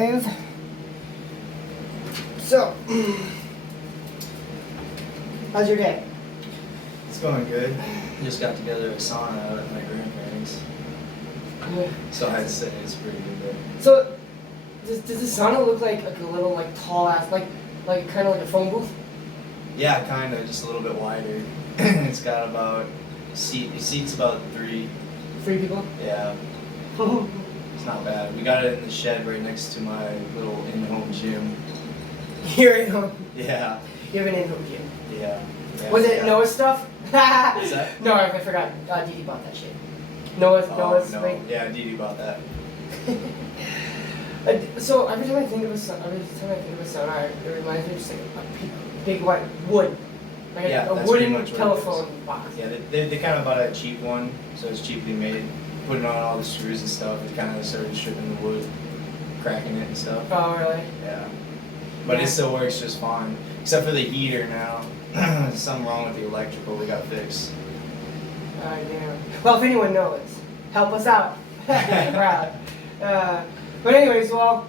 So, how's your day? It's going good. Just got together a sauna out at my grandparents. So I'd say it's pretty good. So, does the sauna look like a little tall ass like kind of like a phone booth? Yeah, kind of, just a little bit wider. It's got about it seats about three. 3 people? Yeah, it's not bad. We got it in the shed right next to my little in-home gym. You're in home. Yeah. You have an in-home gym. Yeah. Was it Noah's stuff? What's that? No, I forgot. Didi bought that shit. Noah's. No. Wait. Yeah, Didi bought that. So every time I think of a sauna, it reminds me of just like a big white wood, like Yeah, a that's pretty wooden much what it telephone is. box. Yeah, they kind of bought a cheap one, so it's cheaply made. Putting on all the screws and stuff, it kind of started stripping the wood, cracking it and stuff. Oh really? Yeah. But it still works just fine. Except for the heater now. There's something wrong with the electrical we got fixed. Yeah. Well, if anyone knows, help us out. Proud. But anyways, well,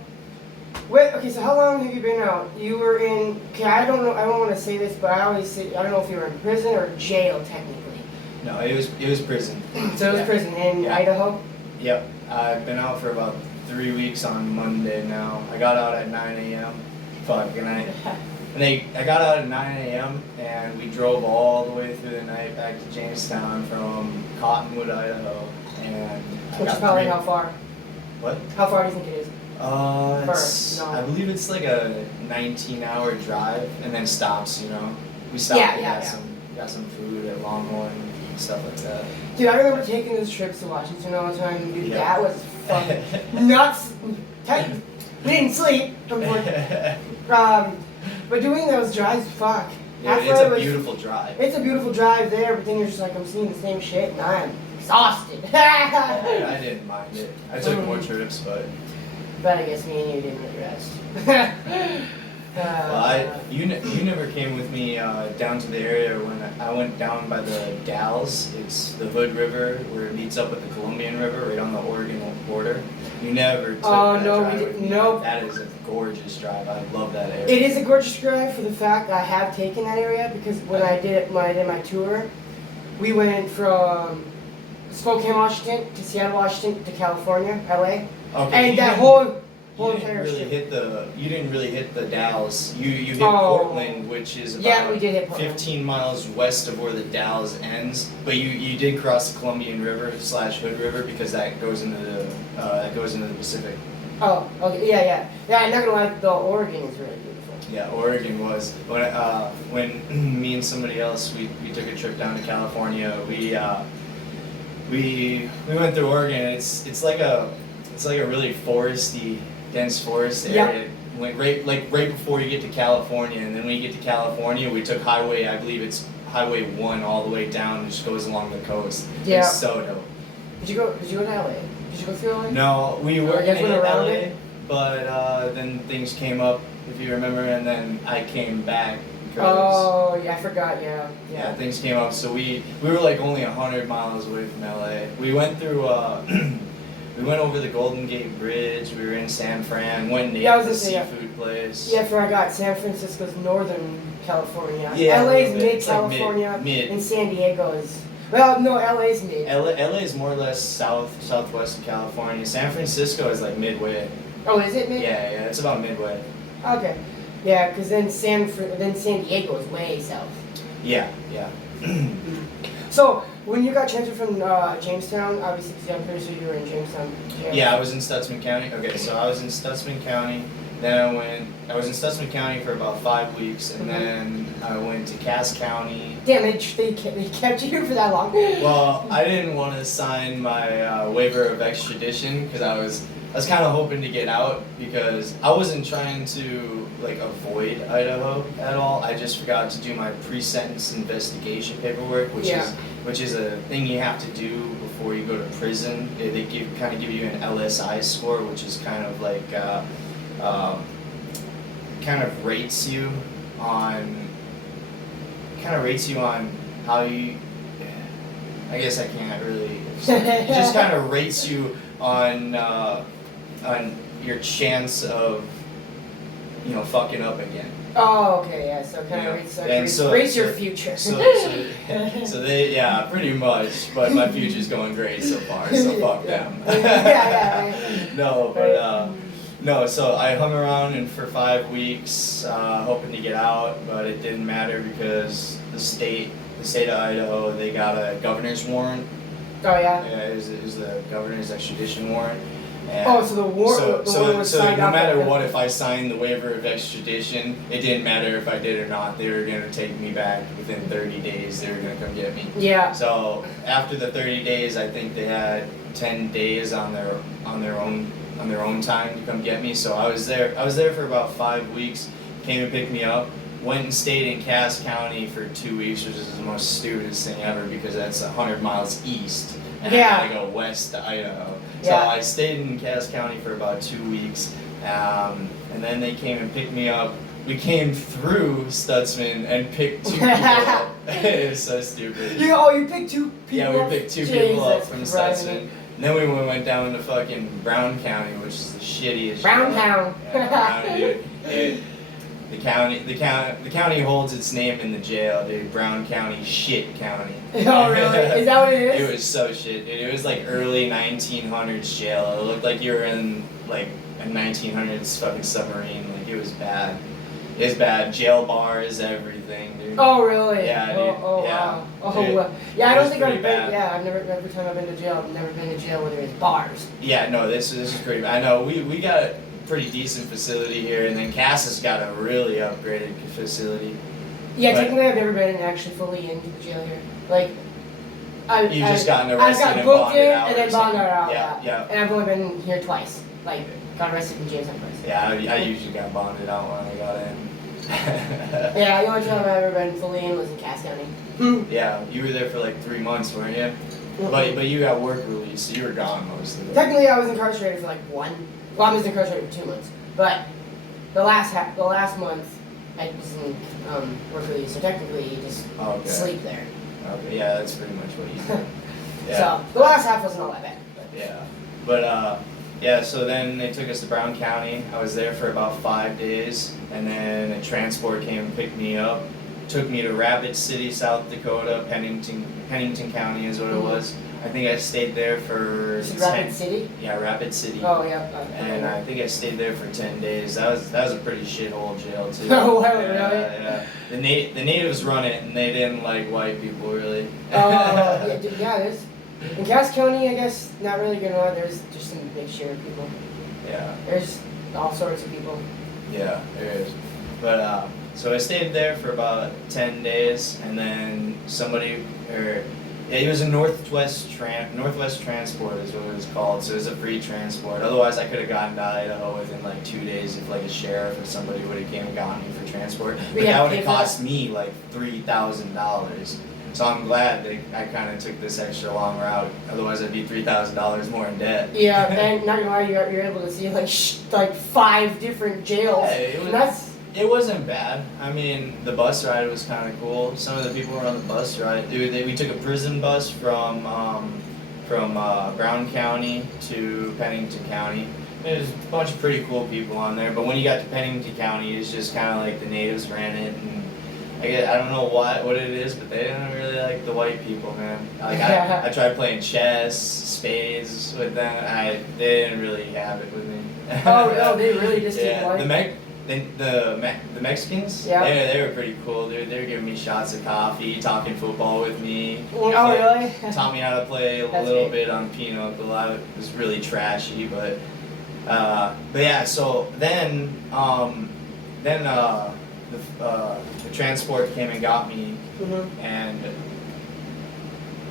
okay, so how long have you been out? You were in, okay, I don't know, I don't want to say this, but I always say, I don't know if you were in prison or jail, technically. No, it was prison. So it was prison in Idaho? Yep. I've been out for about 3 weeks on Monday now. I got out at 9 a.m. Fuck, and I got out at 9 a.m. and we drove all the way through the night back to Jamestown from Cottonwood, Idaho. And Which is probably how far? What? How far do you think it is? I believe it's like a 19-hour drive and then stops, you know. We stopped and got some food at Longhorn and stuff like that. Dude, I remember taking those trips to Washington all the time, and dude, Yep. that was fucking nuts. We didn't sleep, but doing those drives, fuck. Yeah, it's a beautiful drive. It's a beautiful drive there, but then you're just like, I'm seeing the same shit, and I'm exhausted. I didn't mind it. I took more trips, but I guess me and you didn't really rest. well, you never came with me down to the area when I went down by the Dalles. It's the Hood River where it meets up with the Columbian River, right on the Oregon border. You never took that drive with me. Nope. That is a gorgeous drive. I love that area. It is a gorgeous drive for the fact I have taken that area because when I did my tour, we went from Spokane, Washington to Seattle, Washington to California, LA, Okay, and that whole you entire didn't really hit the Dalles. You hit Portland, which is about we did hit Portland. 15 miles west of where the Dalles ends. But you did cross the Columbian River / Hood River because that goes into the Pacific. Oh, okay, yeah. I'm not gonna lie, the Oregon is really beautiful. Yeah, Oregon was when me and somebody else we took a trip down to California. We went through Oregon. It's like a really foresty, dense forest area. Yep. Went right before you get to California, and then when you get to California, we took highway. I believe it's Highway 1 all the way down, and just goes along the coast. Yeah. It's so dope. Did you go to LA? Did you go through LA? No, we were You guys went around LA, it? but then things came up, if you remember, and then I came back. Oh, yeah, I forgot, yeah. Yeah, things came up, so we were like only 100 miles away from LA. We went through, we went over the Golden Gate Bridge, we were in San Fran, went and ate the seafood place. Yeah, I forgot, San Francisco's northern California. Yeah, LA's mid-California, like mid. And San Diego is, well, no, LA's mid. LA is more or less southwest of California. San Francisco is like midway. Oh, is it mid? Yeah, it's about midway. Okay. Yeah, because then San Diego is way south. Yeah. So, when you got transferred from Jamestown, obviously, because I'm pretty sure you were in Jamestown. Yeah, I was in Stutsman County. Okay, so I was in Stutsman County. Then I was in Stutsman County for about 5 weeks, and then I went to Cass County. Damn, they kept you here for that long? Well, I didn't want to sign my waiver of extradition because I was kind of hoping to get out because I wasn't trying to avoid Idaho at all. I just forgot to do my pre-sentence investigation paperwork, which is a thing you have to do before you go to prison. They kind of give you an LSI score, which is kind of like kind of rates you on how you. I guess I can't really. It just kind of rates you on your chance of, fucking up again. Oh, okay, yeah. So kind of raise your future. So they, yeah, pretty much. But my future's going great so far, so fuck them. Yeah. No, but no. So I hung around and for 5 weeks, hoping to get out, but it didn't matter because the state of Idaho, they got a governor's warrant. Oh yeah. Yeah, it was the governor's extradition warrant. And so the warrant was signed no off matter by the what, if I signed the waiver of extradition, it didn't matter if I did or not. They were gonna take me back within 30 days. They were gonna come get me. Yeah. So after the 30 days, I think they had 10 days on their own time to come get me. So I was there for about 5 weeks. Came and picked me up. Went and stayed in Cass County for 2 weeks, which is the most stupidest thing ever because that's 100 miles east. And I had to go west to Idaho. So I stayed in Cass County for about 2 weeks, and then they came and picked me up. We came through Stutzman and picked 2 people up. It was so stupid. You picked 2 people Yeah, up? we picked 2 people up from Stutzman. And then we went down to fucking Brown County, which is the shittiest. Brown Town. Yeah, dude. The county holds its name in the jail, dude. Brown County, shit county. Oh really? Is that what it is? It was so shit, dude. It was like early 1900s jail. It looked like you were in like a 1900s fucking submarine. Like it was bad. It was bad. Jail bars, everything, dude. Oh really? Yeah, dude. Wow. Oh Dude, yeah. I don't think I've been. bad. Yeah, I've never. Every time I've been to jail, I've never been to jail where there's bars. Yeah, no, this is pretty bad. I know we got a pretty decent facility here, and then Cass has got a really upgraded facility. Yeah, But- technically I've never been actually fully into the jail here. Like, You've just gotten I've arrested got and booked bonded in out and or then bonded out. Yeah. And I've only been here twice. Like, got arrested in Jamestown twice. Yeah, I usually got bonded out when I got in. Yeah, the only time I've ever been fully in was in Cass County. Yeah, you were there for like 3 months, weren't you? Mhm. But you got work release, so you were gone most of it. Technically, I was incarcerated for like 1. Well, I was incarcerated for 2 months, but the last month I was in work release. So technically, you just Okay. sleep there. Okay, yeah, that's pretty much what you did. Yeah. So the last half wasn't all that bad. Yeah. But yeah, so then they took us to Brown County. I was there for about 5 days, and then a transport came and picked me up. Took me to Rapid City, South Dakota. Pennington County is what it was. I think I stayed there for Is it Rapid City? Yeah, Rapid City. Oh yeah. And I think I stayed there for 10 days. That was a pretty shithole jail too. Oh, wow, Yeah, really? Yeah. The natives run it, and they didn't like white people really. Oh yeah, there's in Cass County. I guess not really good on. There's just some mixture of people. Yeah. There's all sorts of people. Yeah, there is. But so I stayed there for about 10 days, and then it was a Northwest Transport is what it was called, so it was a free transport. Otherwise, I could have gotten to Idaho within like 2 days if like a sheriff or somebody would have came and got me for transport. But that would have cost me like $3,000. So I'm glad that I kind of took this extra long route. Otherwise, I'd be $3,000 more in debt. Yeah, and not gonna lie, you're able to see like 5 different jails. Yeah, it wasn't bad. I mean, the bus ride was kind of cool. Some of the people were on the bus ride. Dude, we took a prison bus from Brown County to Pennington County. There's a bunch of pretty cool people on there. But when you got to Pennington County, it's just kind of like the natives ran it, and I don't know what it is, but they didn't really like the white people, man. Like I tried playing chess, spades with them. They didn't really have it with me. Oh no, they really just didn't like. The Mexicans, yeah. they were pretty cool, dude. They were giving me shots of coffee, talking football with me. Oh, really? Taught me how to play a little bit on pinochle. I was really trashy, but yeah. So then the transport came and got me, and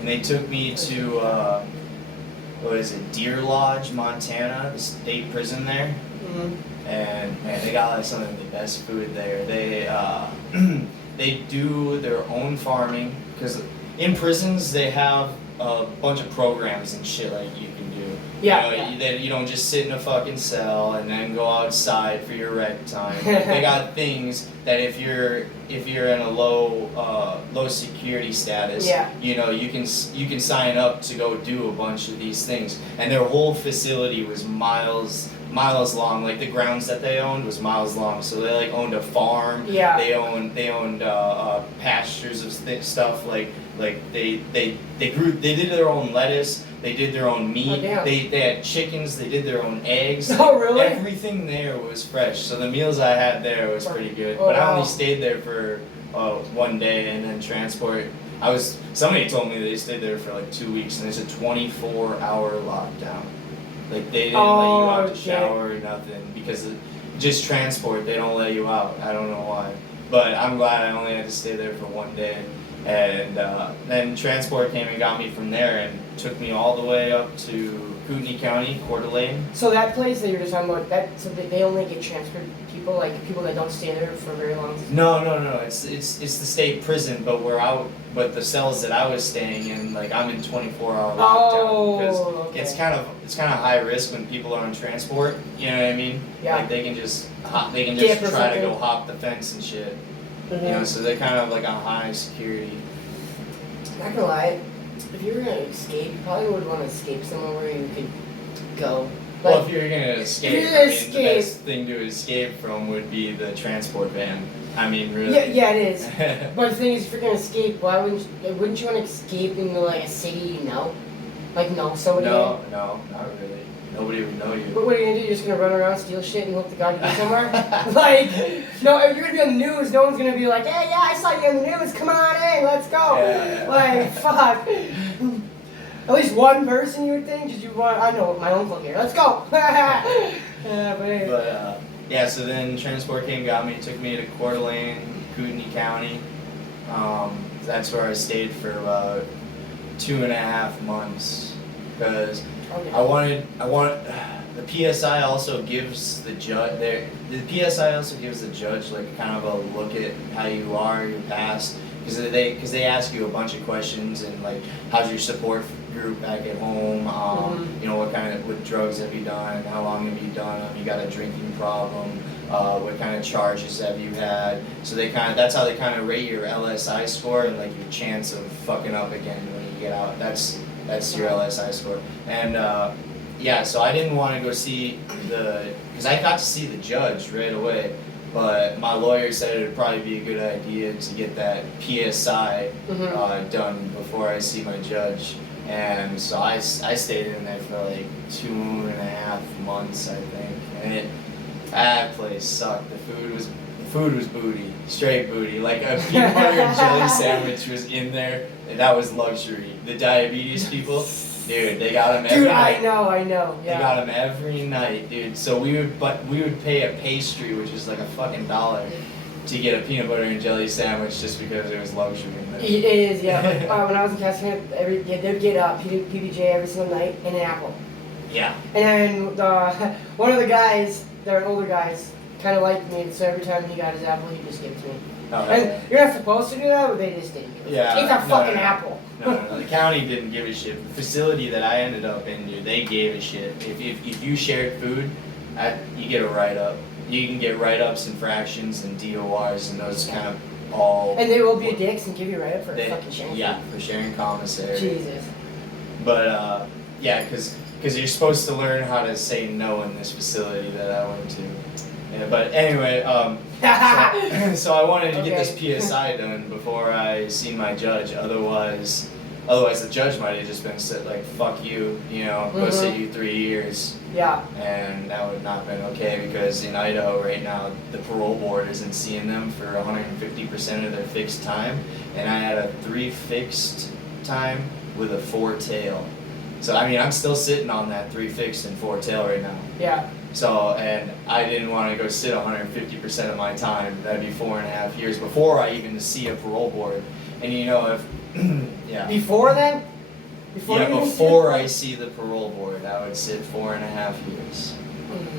they took me to what is it, Deer Lodge, Montana, the state prison there. And man, they got like some of the best food there. They do their own farming because in prisons they have a bunch of programs and shit like you can do. Yeah. You don't just sit in a fucking cell and then go outside for your rec time. They got things that if you're in a low security status, you can sign up to go do a bunch of these things. And their whole facility was miles miles long. Like the grounds that they owned was miles long. So they like owned a farm. Yeah. They owned pastures of stuff. Like they did their own lettuce. They did their own meat. Oh, damn. They had chickens. They did their own eggs. Oh, really? Everything there was fresh. So the meals I had there was pretty good. Oh, but I wow. only stayed there for one day, and then transport. Somebody told me they stayed there for like 2 weeks, and it's a 24-hour lockdown. Like they didn't let you out to shower or nothing because just transport. They don't let you out. I don't know why, but I'm glad I only had to stay there for one day. And then transport came and got me from there and took me all the way up to Kootenai County, Coeur d'Alene. So that place that you're just talking about, so they only get transferred people, like people that don't stay there for very long. No. It's the state prison, but we're out. But the cells that I was staying in, like I'm in 24-hour lockdown because okay. it's kind of high risk when people are on transport. You know what I mean? Yeah. Like they can just try to go hop the fence and shit. Mm-hmm. You know, so they're kind of like on high security. Not gonna lie, if you were gonna escape, you probably would want to escape somewhere where you could go. Well, if you're gonna escape, the best thing to escape from would be the transport van. I mean, really. Yeah, it is. But the thing is, if you're gonna escape, wouldn't you want to escape into like a city you know? Like know somebody? No, not really. Nobody would know you. What are you gonna do? You're just gonna run around, steal shit, and hope to God you get somewhere? Like, no, if you're gonna be on the news, no one's gonna be like, hey, yeah, I saw you on the news, come on in, let's go. Yeah. Like, fuck. At least one person, you would think, because you want, I know, my uncle here, let's go. Yeah, so then transport came, got me, took me to Coeur d'Alene, Kootenai County. That's where I stayed for about 2.5 months because I wanted the PSI also gives the judge like kind of a look at how you are, your past, because they ask you a bunch of questions and like how's your support group back at home, you know, what drugs have you done, how long have you done them, you got a drinking problem, what kind of charges have you had, so that's how they kind of rate your LSI score and like your chance of fucking up again when you get out. That's your LSI score. And yeah, so I didn't want to go see because I got to see the judge right away, but my lawyer said it would probably be a good idea to get that PSI done before I see my judge. And so I stayed in there for like 2.5 months, I think, and that place sucked. The food was booty, straight booty. Like a peanut butter and jelly sandwich was in there, and that was luxury. The diabetes people, dude, they got them every night. Dude, I know. Yeah. They got them every night, dude. So we would pay a pastry, which is like a fucking $1, to get a peanut butter and jelly sandwich just because it was luxury. It is, yeah. Like, when I was in California, they'd get PBJ every single night and an apple. Yeah. And then one of the guys, they're older guys, kind of liked me, so every time he got his apple, he'd just give it to me. Oh, and you're not supposed to do that, but they just didn't. Yeah. It's a fucking apple. No. The county didn't give a shit. The facility that I ended up in, dude, they gave a shit. If you shared food, you get a write-up. You can get write-ups, infractions, and DORs, and those kind of all. And they will be dicks and give you write-up for fucking sharing. Yeah, for sharing commissary. Jesus. But yeah, because you're supposed to learn how to say no in this facility that I went to. Yeah, but anyway, so I wanted to get this PSI done before I seen my judge. Otherwise the judge might have just been said like, "Fuck you," you know, go sit you 3 years. Yeah. And that would not have been okay because in Idaho right now the parole board isn't seeing them for 150% of their fixed time, and I had a 3 fixed time with a 4 tail. So I mean I'm still sitting on that 3 fixed and 4 tail right now. Yeah. So, and I didn't want to go sit 150% of my time. That'd be 4.5 years before I even see a parole board. And you know, if, yeah. Before then? Before I see the parole board, I would sit 4.5 years.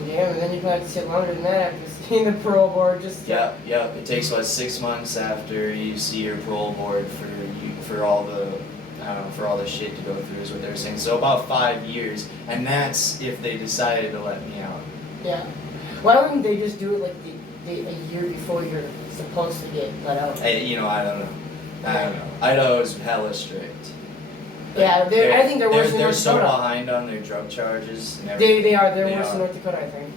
Yeah, and then you probably have to sit longer than that after seeing the parole board. Yep. It takes, 6 months after you see your parole board for all the shit to go through is what they were saying. So about 5 years, and that's if they decided to let me out. Yeah. Why wouldn't they just do it like a year before you're supposed to get let out? I don't know. Idaho's hella strict. Yeah, I think they're worse than They're North so Dakota. behind on their drug charges and everything. They are. They're They worse are. than North Dakota, I think.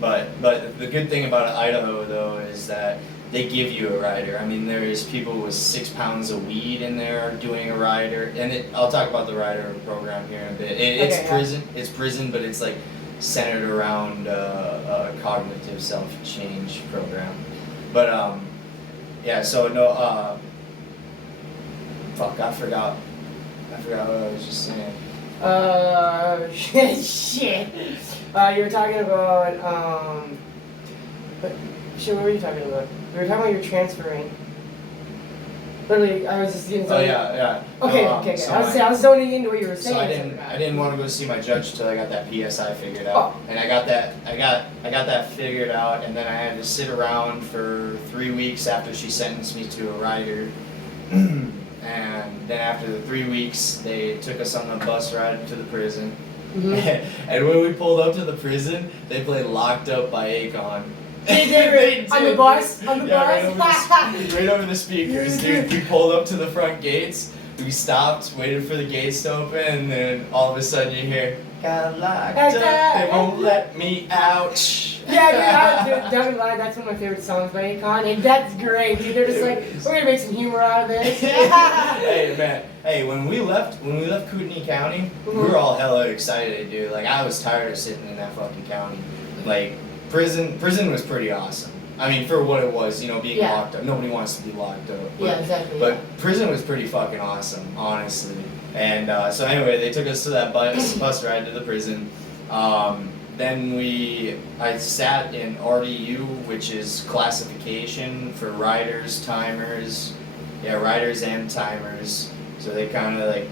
But the good thing about Idaho though is that they give you a rider. I mean, there's people with 6 pounds of weed in there doing a rider, and I'll talk about the rider program here in a bit. It's Okay, yeah. prison. It's prison, but it's like centered around a cognitive self-change program. But yeah. So no. Fuck, I forgot what I was just saying. Shit. You were talking about shit. What were you talking about? We were talking about your transferring. Literally, I was just getting. Oh yeah. Okay. So I was zoning into what you were saying. So I didn't want to go see my judge till I got that PSI figured out, Oh. and I got that figured out, and then I had to sit around for 3 weeks after she sentenced me to a rider, and then after the 3 weeks, they took us on a bus ride to the prison, Mm-hmm. and when we pulled up to the prison, they played Locked Up by Akon. They did. On the bus? On the Yeah, bus? right over the speakers, dude. We pulled up to the front gates, we stopped, waited for the gates to open, and then all of a sudden you hear, got locked up, they won't let me out. Yeah, dude, don't lie, that's one of my favorite songs by Akon, and that's great, dude. They're just like, we're gonna make some humor out of this. Hey man, when we left Kootenai County, we were all hella excited, dude. Like I was tired of sitting in that fucking county. Like prison was pretty awesome. I mean, for what it was, being Yeah. locked up. Nobody wants to be locked up. But, Yeah, exactly. But prison was pretty fucking awesome, honestly. And so anyway, they took us to that bus ride to the prison. Then I sat in RDU, which is classification for riders, timers. Yeah, riders and timers. So they kind of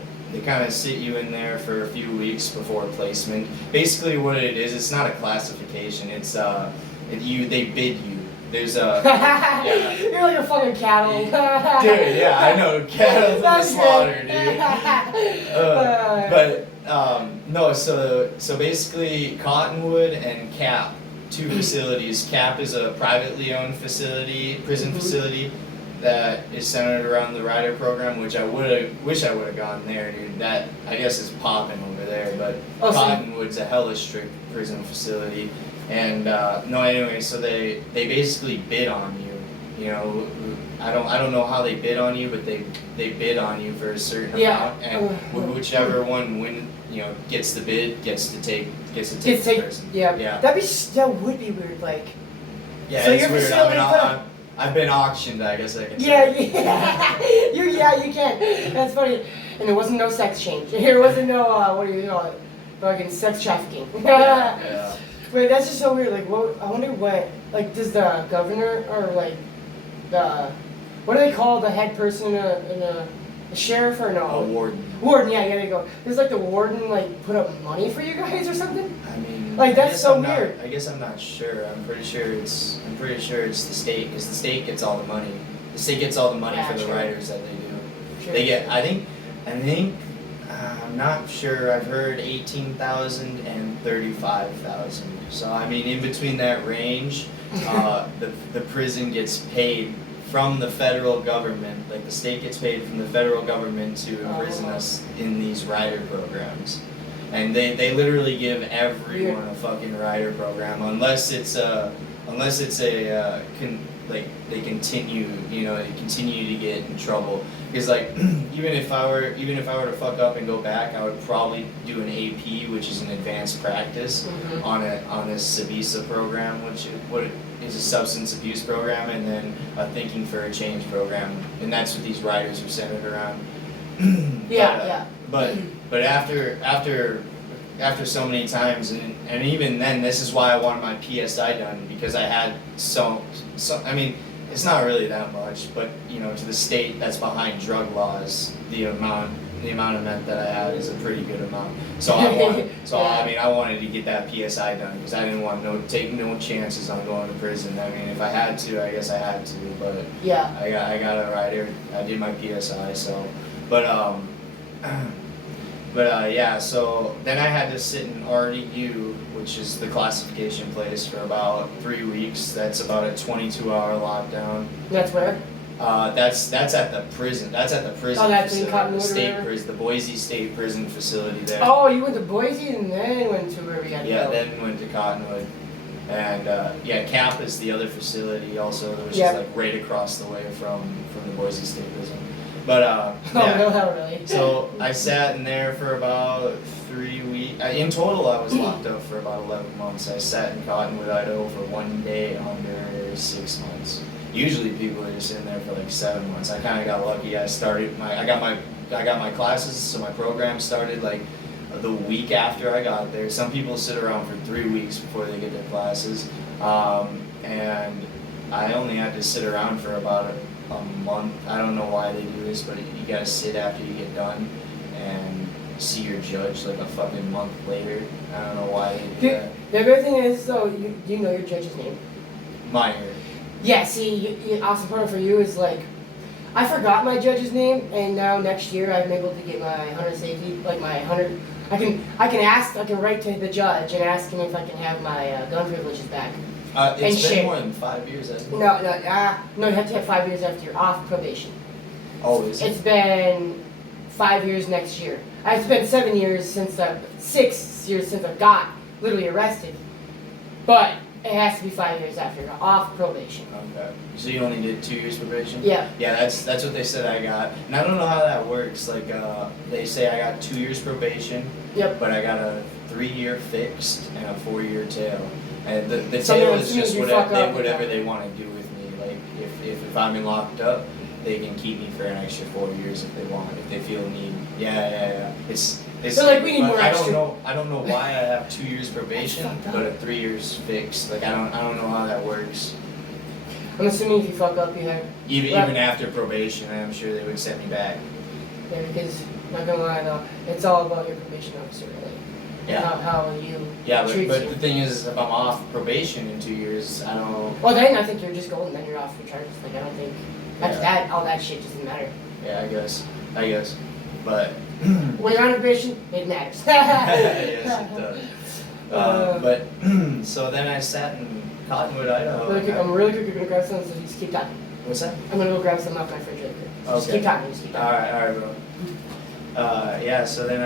sit you in there for a few weeks before placement. Basically, what it is, it's not a classification. It's they bid you. There's a yeah. You're like a fucking cattle. Dude, yeah, I know, cattle in the slaughter, dude. No, so basically Cottonwood and CAP, two facilities. CAP is a privately owned prison facility that is centered around the rider program, which wish I would have gone there, dude. That I guess is popping over there, but Cottonwood's a hella strict prison facility. And anyway, so they basically bid on you. I don't know how they bid on you, but they bid on you for a certain amount, and whichever one gets the bid gets to take the person. Yeah. That would be weird, like. Yeah, so it's your weird. facility I've been auctioned, I guess I can say. Yeah. You can. That's funny. And there wasn't no sex change. There wasn't no what do you call it? Fucking sex trafficking. Yeah. But that's just so weird. Like, I wonder what, like, does the governor or like what do they call the head person in a sheriff or no? A warden. Warden, yeah, there you go. Does like the warden like put up money for you guys or something? I mean, like that's so weird. I guess I'm not sure. I'm pretty sure it's the state, because the state gets all the money. The state gets all the money for the riders that they do. Sure. They get. I think. I'm not sure. I've heard 18,000 and 35,000. So I mean, in between that range, the prison gets paid from the federal government. Like the state gets paid from the federal government to imprison us in these rider programs, and they literally give everyone a fucking rider program unless they continue to get in trouble. Because like even if I were to fuck up and go back, I would probably do an AP, which is an advanced practice on this Savisa program, which is a substance abuse program, and then a Thinking for a Change program, and that's what these riders are centered around. But after so many times, and even then, this is why I wanted my PSI done, because I had so I mean, it's not really that much, but to the state that's behind drug laws, the amount of meth that I had is a pretty good amount. So I wanted to get that PSI done, because I didn't want take no chances on going to prison. I mean, if I had to, I guess I had to, but I got a rider. I did my PSI, so so then I had to sit in RDU, which is the classification place, for about 3 weeks. That's about a 22-hour lockdown. That's where? That's at the prison. That's at the prison Oh, that's in facility, Cottonwood the or state whatever? prison, the Boise State Prison facility there. Oh, you went to Boise and then went to where we had to Yeah, go. then went to Cottonwood. And yeah, Camp is the other facility also, which Yep. is like right across the way from the Boise State Prison. But Oh, yeah. no, really? So I sat in there for about 3 weeks. In total, I was locked up for about 11 months. I sat in Cottonwood, Idaho for 1 day under 6 months. Usually people are just in there for like 7 months. I kind of got lucky. I got my classes, so my program started like the week after I got there. Some people sit around for 3 weeks before they get their classes, and I only had to sit around for about a month. I don't know why they do this, but you gotta sit after you get done and see your judge like a fucking month later. I don't know why they do that. The good thing is, though, you know your judge's name. Meyer. Yeah, see, awesome part for you is like, I forgot my judge's name, and now next year I'm able to get my hunter safety, like my hunter. I can write to the judge and ask him if I can have my gun privileges back. It's And been shit. more than 5 years, hasn't it? No, you have to have 5 years after you're off probation. Oh, is it? It's been 5 years next year. It's been 6 years since I got literally arrested, but it has to be 5 years after you're off probation. Okay. So you only did 2 years probation? Yeah. Yeah, that's what they said I got. And I don't know how that works. Like, they say I got 2 years probation, Yep. but I got a 3-year fixed and a 4-year tail. And the So tail then is as soon as just you whatever fuck up, whatever yeah. they want to do with me. Like, if I'm in locked up, they can keep me for an extra 4 years if they want, if they feel need. Yeah. It's But, like, we need more I extra- don't know why I have 2 years probation, That's fucked but up. a 3 years fixed. Like I don't know how that works. I'm assuming if you fuck up, you have. Even Right. even after probation, I'm sure they would send me back. Yeah, because not gonna lie though, it's all about your probation officer, really. Yeah. How you Yeah, treats but you. the thing is, if I'm off probation in 2 years, I don't. Well, then I think you're just golden. Then you're off your charges. Like I don't think after Yeah. that, all that shit doesn't matter. Yeah, I guess, but. When you're on probation, it matters. Yes, it does. But so then I sat in Cottonwood, Idaho. Really quick, I'm really quick. You're gonna grab something, so just keep talking. What's that? I'm gonna go grab something off my fridge really quick. Just Okay. keep talking. Just keep All talking. right, bro. Yeah. So then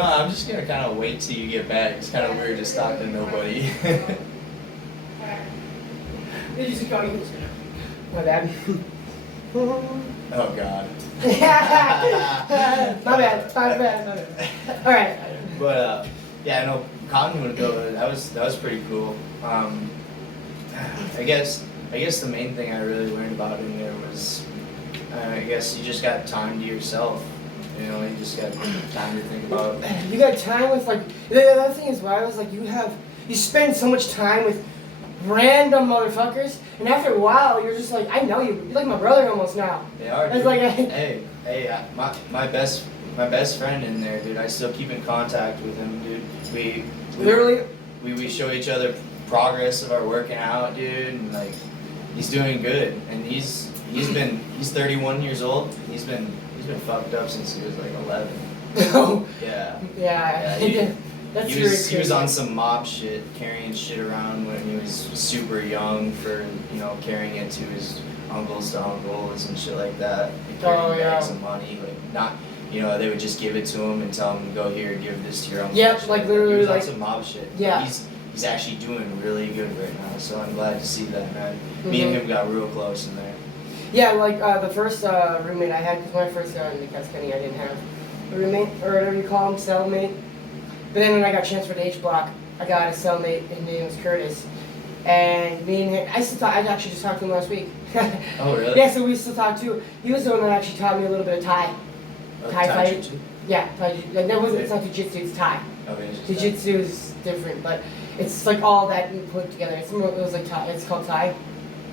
I'm just gonna kind of wait till you get back. It's kind of weird just talking to nobody. Did you just go? My bad. Oh God. My bad. All right. But yeah, no, Cottonwood though, that was pretty cool. I guess the main thing I really learned about in there was, I guess you just got time to yourself. You know, you just got time to think about. You got time with like the other thing is why I was like you spend so much time with random motherfuckers, and after a while you're just like I know you. You're like my brother almost now. They are. It's Dude. like hey, my best friend in there, dude. I still keep in contact with him, dude. We literally. we show each other progress of our working out, dude, and like he's doing good, and he's 31 years old. He's been fucked up since he was like 11. No. Yeah. Yeah. That's He very was crazy. on some mob shit, carrying shit around when he was super young for, carrying it to his uncles to uncles and shit like that. And carrying bags of money, like not, they would just give it to him and tell him, go here, give this to your uncle. Yep, and shit like that. literally, He was like- on some mob shit. Yeah. He's actually doing really good right now, so I'm glad to see that, man. Me and him got real close in there. Yeah, like the first roommate I had, because when I first got into Cass County, I didn't have a roommate, or whatever you call them, cellmate. But then when I got transferred to H Block, I got a cellmate, his name was Curtis. And me and him, I actually just talked to him last week. Oh, really? Yeah, so we still talk too. He was the one that actually taught me a little bit of Thai. Thai fight. Jiu-jitsu? Yeah, Thai. It's not jiu-jitsu, it's Thai. Okay, it's just Jiu-jitsu is different, but it's like all that put together. It was like Thai, it's called Thai,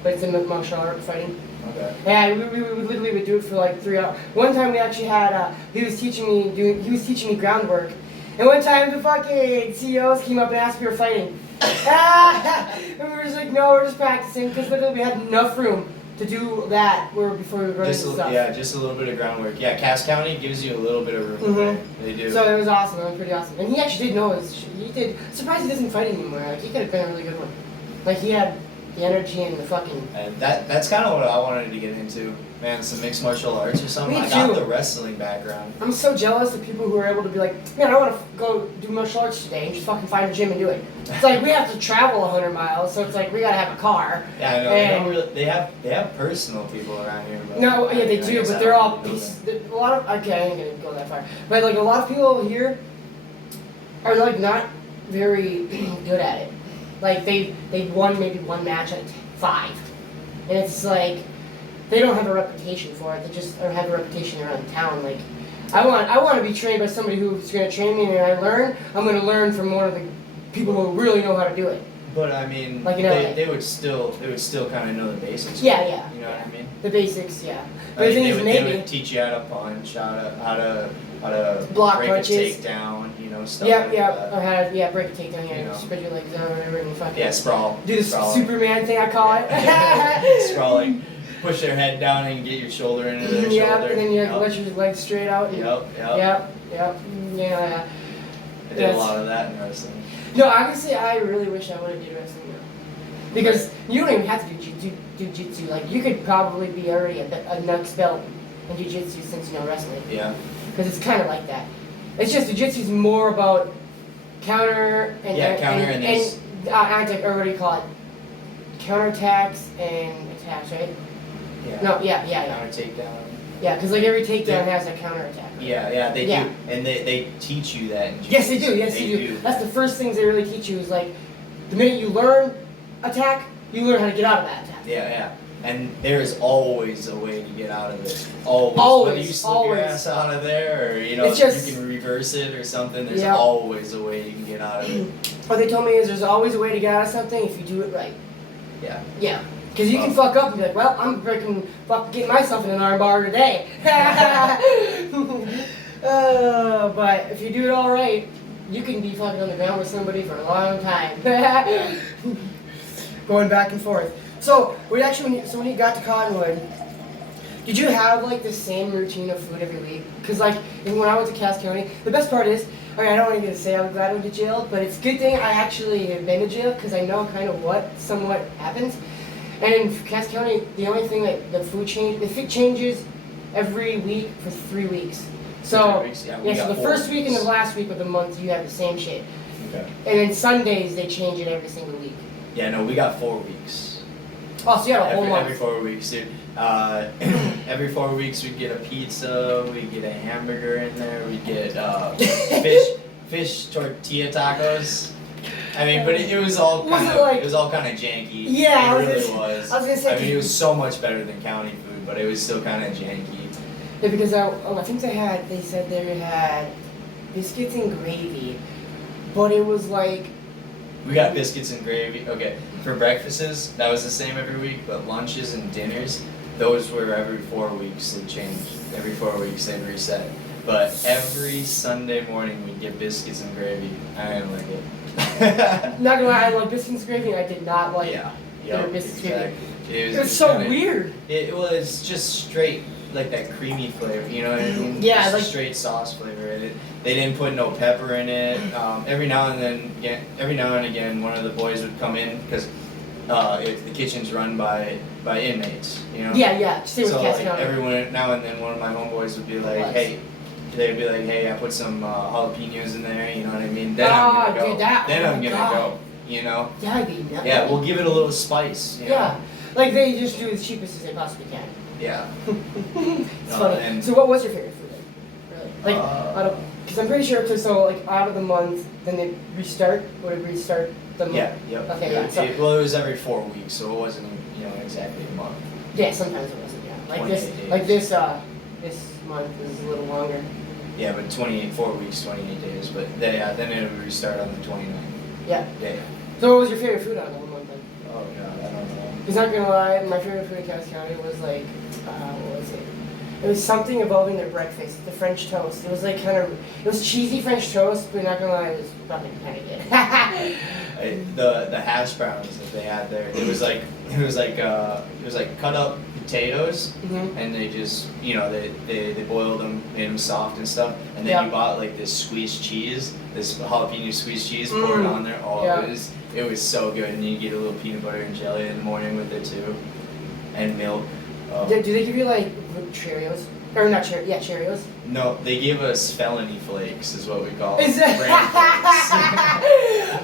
but it's in martial art fighting. Okay. Yeah, we literally would do it for like 3 hours. One time we actually had he was teaching me groundwork, and one time the fucking CEOs came up and asked if we were fighting. And we were just like, no, we're just practicing because literally we had enough room to do that before we were running into stuff. Yeah, just a little bit of groundwork. Yeah, Cass County gives you a little bit of room. Mhm. They do. So it was awesome. It was pretty awesome. And he actually did know his. He did. Surprised he doesn't fight anymore. Like he could have been a really good one. Like he the energy and the fucking. And that's kind of what I wanted to get into, man. Some mixed martial arts or something. Me I got too. the wrestling background. I'm so jealous of people who are able to be like, man, I want to go do martial arts today and just fucking find a gym and do it. It's like we have to travel 100 miles, so it's like we gotta have a car. Yeah, I know. And They have personal people around here. But no, yeah, they I do, guess but I they're don't all really know pieces. A lot of okay, I ain't gonna go that far, but like a lot of people here are like not very good at it. Like they won maybe one match at 5, and it's like they don't have a reputation for it. They just have a reputation around town. Like I want to be trained by somebody who's gonna train me, and I'm gonna learn from one of the people who really know how to do it. But I mean, Like, you know, they would still kind of know the basics. Yeah. You know what I mean? The basics, yeah. I But the mean, thing they is, would, maybe they would teach you how to punch, how to Block break punches. a takedown, stuff like that. Or how to break a takedown, You know. spread your legs out or whatever, and fucking Yeah, sprawl. do the sprawling. Superman thing, I call it. Sprawling. Push their head down and get your shoulder into their Yep, shoulder. and then you let your legs straight out. And, Yep. Yep. Yeah. I did a lot of that in wrestling. No, honestly, I really wish I would have did wrestling now. Because you don't even have to do jiu-jitsu. Like, you could probably be already a next belt in jiu-jitsu since you know wrestling. Yeah. Because it's kind of like that. It's just jiu-jitsu is more about counter and or what do you call it? Counterattacks and attacks, right? Yeah. No, yeah. Counter takedown. Yeah, because like every takedown has a counterattack. Right? Yeah, they Yeah. do. And they teach you that in jiu-jitsu. Yes, they do. Yes, they do. That's the first things they really teach you is like, the minute you learn attack, you learn how to get out of that attack. Yeah. And there is always a way to get out of it. Always. Always, Whether you slip your ass out of there, or It's just- you can reverse it or something. There's Yeah. always a way you can get out of it. What they told me is there's always a way to get out of something if you do it right. Yeah. Yeah. Because you can fuck up and be like, well, I'm getting myself in an arm bar today. But if you do it all right, you can be fucking on the ground with somebody for a long time. Going back and forth. So, when you got to Cottonwood, did you have like the same routine of food every week? Because like, when I went to Cass County, the best part is, I don't want to say I'm glad I went to jail, but it's a good thing I actually have been to jail because I know kind of what somewhat happens. And in Cass County, the only thing that the food changes every week for 3 weeks. So, 3 weeks? Yeah, so the 4 first week and weeks. the last week of the month, you have the same shit. Okay. And then Sundays, they change it every single week. Yeah, no, we got 4 weeks. Oh, so you had a whole month. Every 4 weeks, dude. Every 4 weeks we'd get a pizza, we'd get a hamburger in there, we'd get fish tortilla tacos. I mean, but it was all kind of janky. Yeah, it really was. I was gonna say. I mean, it was so much better than county food, but it was still kind of janky. Yeah, because I think they said they had biscuits and gravy, but it was like. We got biscuits and gravy. Okay, for breakfasts, that was the same every week, but lunches and dinners, those were every 4 weeks. They changed. Every 4 weeks they'd reset. But every Sunday morning we'd get biscuits and gravy. I didn't like it. Not gonna lie, I love biscuits and gravy. I did not like their biscuits and gravy. It was so weird. It was just straight, like that creamy flavor, you know what I mean? Yeah, just like straight sauce flavor in it. They didn't put no pepper in it. Every now and again, one of the boys would come in because the kitchen's run by inmates, you know. Yeah. Same with So Cass like County. every now and then, one of my homeboys would be like, hey. They'd be like, hey, I put some jalapenos in there, you know what I mean? Then I'm gonna go. Dude, I'm gonna go, you know? That'd be nuts. Yeah, we'll give it a little spice, you know? Yeah. Like they just do the cheapest as they possibly can. Yeah. It's funny. So what was your favorite food then? Really? Like, because I'm pretty sure, out of the month, then they restart? Would it restart the month? Yeah, yep. Okay, yeah. So, Well, it was every 4 weeks, so it wasn't, exactly a month. yeah, sometimes it wasn't, yeah. 28 days. This month is a little longer. Yeah, but 4 weeks, 28 days, but then it would restart on the 29th. Yeah. Yeah. So what was your favorite food out of the whole month then? Oh, God, I don't know. Because not gonna lie, my favorite food in Cass County was like, what was it? It was something involving their breakfast, the French toast. It was like it was cheesy French toast, but not gonna lie, it was probably kind of good. The hash browns that they had there, it was like cut up potatoes, and they just they boiled them, made them soft and stuff, and then you bought like this squeezed cheese, this jalapeno squeezed cheese, poured it on there. Oh, It was so good, and you get a little peanut butter and jelly in the morning with it too, and milk. Oh. Do they give you like Cheerios? Or not Cheerios? Yeah, Cheerios. No, they give us felony flakes, is what we call them. Is it? Brand flakes.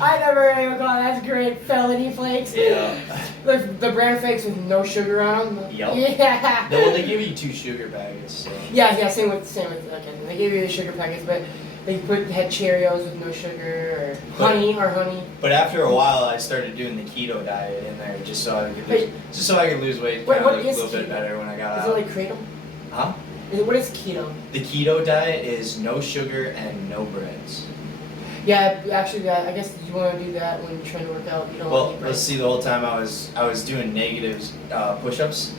I never even call it. That's great. Felony flakes. Yeah. The brand flakes with no sugar on them. Yup. Yeah. Well, they give you 2 sugar packets. So. Yeah. Same with. Okay, they give you the sugar packets, but they had Cheerios with no sugar or honey. But after a while, I started doing the keto diet in there just so I could lose weight. Wait, what look is a little bit keto? better when I got Is out. it like Kratom? Huh? What is keto? The keto diet is no sugar and no breads. Yeah, actually, I guess you want to do that when you're trying to work out. You don't want Well, to eat bread. let's see. The whole time I was doing negative push-ups,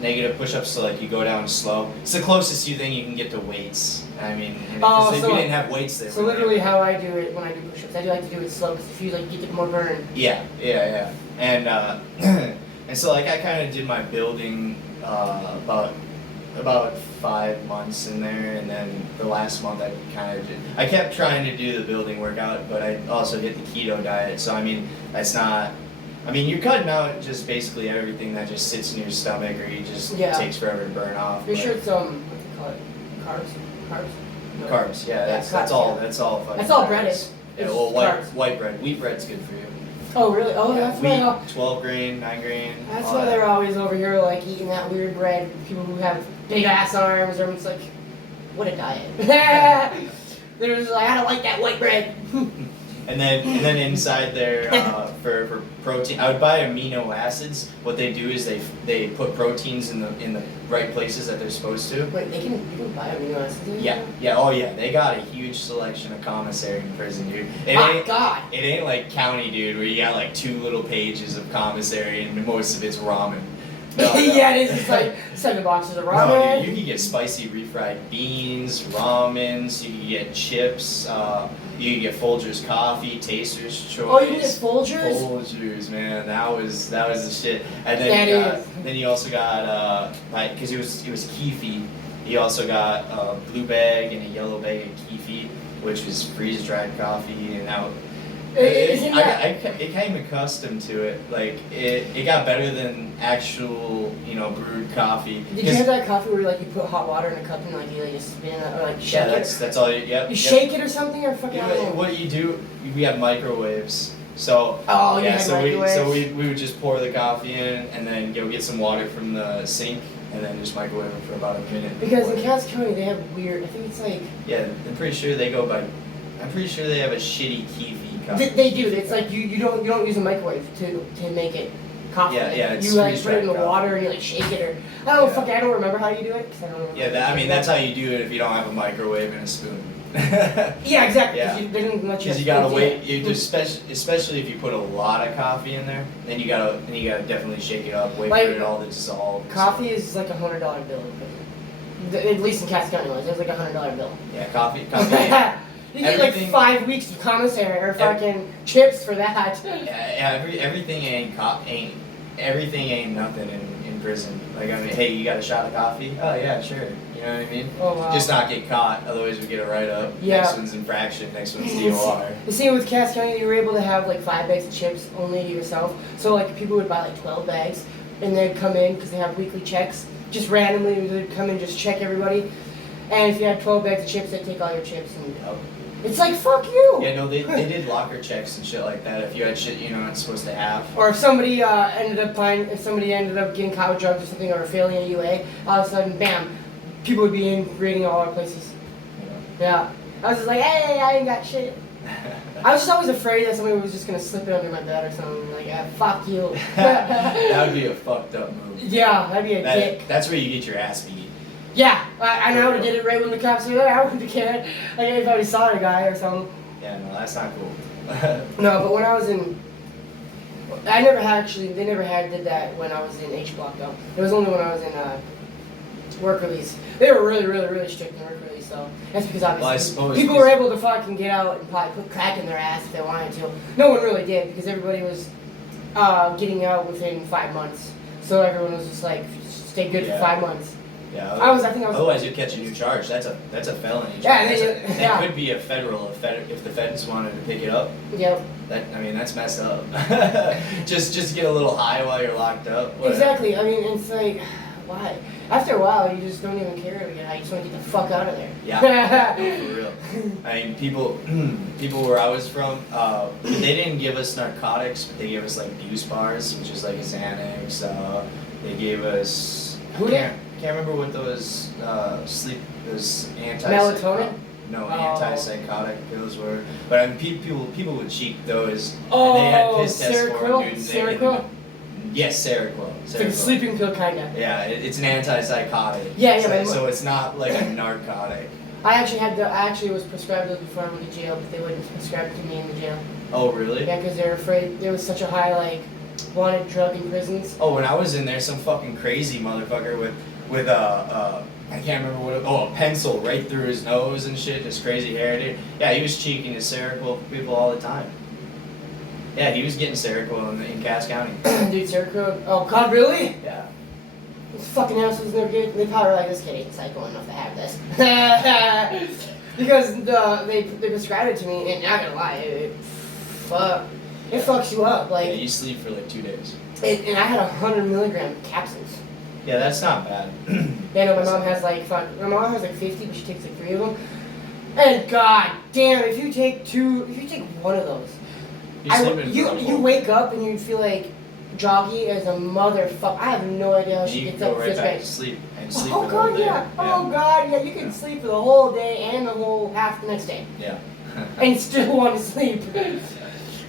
so like you go down slow. It's the closest you think you can get to weights. I mean, if we didn't have weights there. So literally, how I do it when I do push-ups, I do like to do it slow because if you like, you get more burn. Yeah, and and so like I kind of did my building about 5 months in there, and then the last month I kept trying to do the building workout, but I also hit the keto diet. So I mean, you're cutting out just basically everything that just sits in your stomach or takes forever to burn off. Pretty sure it's what do you call it? Carbs. No. Carbs, yeah, that's carbs, all. yeah. That's all. That's all carbs. breaded. Yeah, It's well, carbs. white bread, wheat bread's good for you. Oh really? Oh, that's wheat, why. 12 grain, 9 grain. That's all why that. they're always over here like eating that weird bread. People who have big ass arms, or it's like, what a diet. They're just like, I don't like that white bread. And then inside there for protein, I would buy amino acids. What they do is they put proteins in the right places that they're supposed to. Wait, you can buy amino acids? Yeah. Oh yeah, they got a huge selection of commissary in prison, dude. God. It ain't like county, dude, where you got like 2 little pages of commissary and most of it's ramen. No. Yeah, it is. It's like 7 boxes of ramen. No, dude, you can get spicy refried beans, ramens. You can get chips. You can get Folgers coffee, Taster's Choice. Oh, you can get Folgers? Folgers, man, that was the shit. And then then you also got because it was Keefy. You also got a blue bag and a yellow bag of Keefy, which was freeze dried coffee, and now. I came accustomed to it. Like it got better than actual, brewed coffee. Did you have that coffee where like you put hot water in a cup and like you just spin it or like shake it? That's all. Yep. You shake it or something or fucking. What you do? We have microwaves. So we would just pour the coffee in and then go get some water from the sink and then just microwave it for about a minute. Because in Cass County they have weird. I think it's like. Yeah, I'm pretty sure they go by. I'm pretty sure they have a shitty Keefy. They do. It's like you don't use a microwave to make it coffee. Yeah. It's you like put it in the water and you like shake it or I don't remember how you do it. 'Cause I don't remember. Yeah, that's how you do it if you don't have a microwave and a spoon. Yeah, exactly. Yeah. They didn't let you. Because you gotta wait. Especially if you put a lot of coffee in there, then you gotta definitely shake it up, wait for it all to dissolve. Coffee is like $100 bill. At least in Cass County, there's like $100 bill. Yeah, coffee. You get like 5 weeks of commissary or fucking chips for that. Yeah, everything ain't nothing in prison. Like I mean, hey, you got a shot of coffee? Oh yeah, sure. You know what I mean? Oh wow. Just not get caught, otherwise we get a write up. Yeah. Next one's infraction. Next one's DOR. You see, with Cass County, you were able to have like 5 bags of chips only to yourself. So like people would buy like 12 bags, and they'd come in because they have weekly checks. Just randomly, they'd come and just check everybody. And if you had 12 bags of chips, they'd take all your chips and. It's like, fuck you! Yeah, no, they did locker checks and shit like that if you had shit you're not supposed to have. Or if somebody ended up getting caught with drugs or something or failing a UA, all of a sudden, bam, people would be raiding all our places. Yeah. I was just like, hey, I ain't got shit. I was just always afraid that somebody was just gonna slip it under my bed or something. Like, fuck you. That would be a fucked up move. Yeah, that'd be a dick. That's where you get your ass beat. Yeah, I know. I did it right when the cops were there. I wouldn't care. Like if I already saw a guy or something. Yeah, no, that's not cool. No, but when I was in, they never did that when I was in H block though. It was only when I was in work release. They were really, really, really strict in work release, so that's because obviously people were able to fucking get out and probably put crack in their ass if they wanted to. No one really did because everybody was getting out within 5 months. So everyone was just like, stay good for 5 months. Yeah. I think I was. Otherwise, you'd catch a new charge. That's a felony. Yeah, That could be a federal if the feds wanted to pick it up. Yep. That's messed up. just to get a little high while you're locked up. Whatever. Exactly. I mean, it's like, why? After a while, you just don't even care again. You just want to get the fuck out of there. Yeah. For real. I mean, people where I was from, they didn't give us narcotics, but they gave us like Buse bars, which is like a Xanax. They gave us. I can't remember what those those melatonin. No, antipsychotic pills were. But I mean, people would cheat those. Oh, and they had piss tests for Seroquel? Seroquel? Yes, Seroquel. It's like a sleeping pill, kinda. Yeah, it's an antipsychotic. Yeah. So it's not like a narcotic. I actually was prescribed those before I went to jail, but they wouldn't prescribe it to me in the jail. Oh, really? Yeah, because they were afraid there was such a high, like, wanted drug in prisons. Oh, when I was in there, some fucking crazy motherfucker with I can't remember what a pencil right through his nose and shit, this crazy hair, dude. Yeah, he was cheeking his Seroquel for people all the time. Yeah, he was getting Seroquel in Cass County. Dude, Seroquel? Oh, God, really? Yeah. These fucking assholes never get it. They probably were like, this kid ain't psycho enough to have this. Because they prescribed it to me, and not gonna lie, it fucks you up. Like, yeah, you sleep for like 2 days. And I had 100 milligram capsules. Yeah, that's not bad. Yeah, no, my mom has like 50, but she takes like 3 of them. And god damn, if you take one of those, you wake up and you feel like joggy as a motherfucker. I have no idea how she gets up. You go right back to sleep and sleep oh for the whole god, day. yeah. Oh god, yeah. You can sleep for the whole day and the whole half the next day. Yeah. And still want to sleep.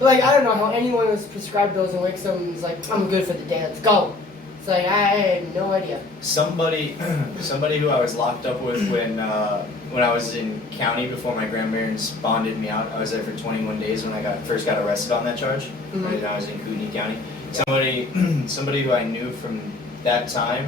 Like, I don't know how anyone was prescribed those and wakes up and is like, I'm good for the day, let's go. It's like, I had no idea. Somebody who I was locked up with when I was in county before my grandparents bonded me out. I was there for 21 days when I first got arrested on that charge. Mm-hmm. When I was in Kootenai County. Somebody who I knew from that time,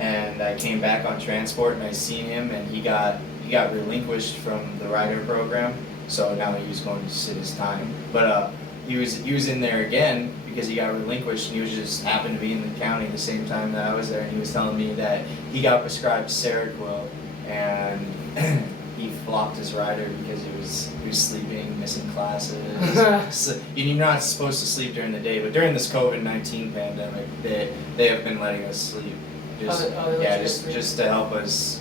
and I came back on transport and I seen him, and he got relinquished from the rider program. So now he was going to sit his time, but he was in there again because he got relinquished, and he was just happened to be in the county the same time that I was there, and he was telling me that he got prescribed Seroquel, and he flopped his rider because he was sleeping, missing classes. So, you're not supposed to sleep during the day, but during this COVID-19 pandemic, they have been letting us sleep. Just to help us,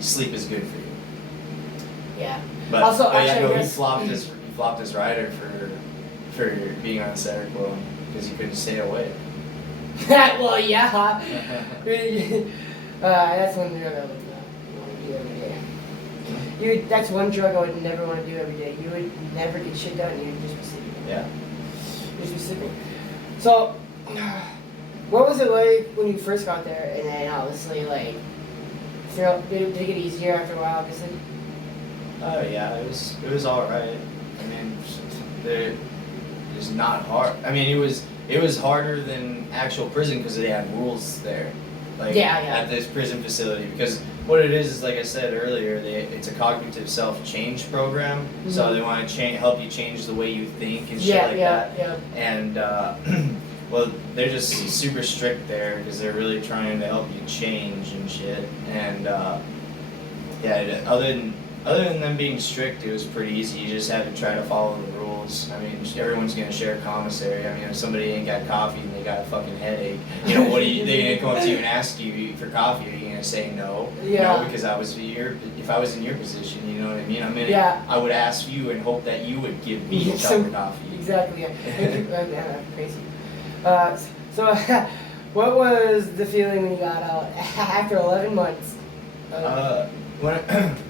sleep is good for you. Yeah. But, also, but actually, yeah, no, he flopped his rider for being on Seroquel because he couldn't stay awake. Well, yeah. That's one drug I would not want to do every day. That's one drug I would never want to do every day. You would never get shit done. You'd just be sleeping. Yeah. You'd just be sleeping. So, what was it like when you first got there? And then obviously, like, did it get easier after a while? Obviously. Oh yeah, it was all right. I mean, it was not hard. I mean, it was harder than actual prison because they had rules there, like at this prison facility. Because what it is like I said earlier, it's a cognitive self-change program. Mm-hmm. So they want to help you change the way you think and shit like that. Yeah. And well, they're just super strict there because they're really trying to help you change and shit. And other than them being strict, it was pretty easy. You just had to try to follow the rules. I mean, everyone's gonna share commissary. I mean, if somebody ain't got coffee and they got a fucking headache, they ain't come up to you and ask you for coffee. Are you gonna say no? Yeah. No, because if I was in your position, you know what I mean? I would ask you and hope that you would give me a cup of coffee. Exactly. Yeah. That's crazy. So, what was the feeling when you got out after 11 months?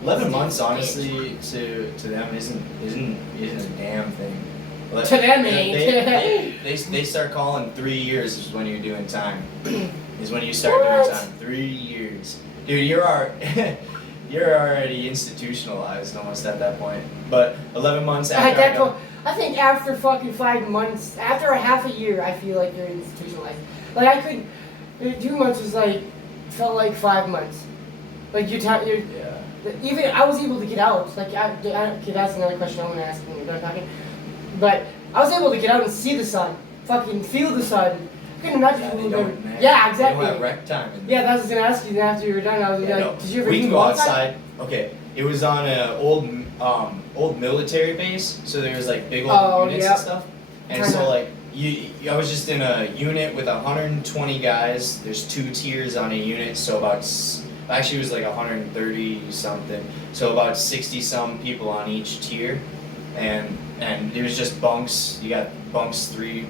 11 months, honestly, to them isn't a damn thing. To them, ain't. They start calling 3 years is when you're doing time. Is when you start doing time. 3 years, dude. You're already institutionalized almost at that point. But 11 months after at that point, I think after fucking 5 months, after a half a year, I feel like you're institutionalized. Like I could, 2 months was felt like 5 months. Like even I was able to get out. Like that's another question I want to ask when we're done talking. But I was able to get out and see the sun, fucking feel the sun, can imagine Yeah, people they who don't, never. man. Yeah, They exactly. don't have rec time. Yeah, that's what I was gonna ask you after you were done. I was Yeah, like, no. did you ever We can do go outside. Okay, it was on an old military base, so there was like big old units and stuff. And so like I was just in a unit with 120 guys. There's 2 tiers on a unit, so actually it was like 130 something. So about 60 some people on each tier, and it was just bunks. You got bunks 3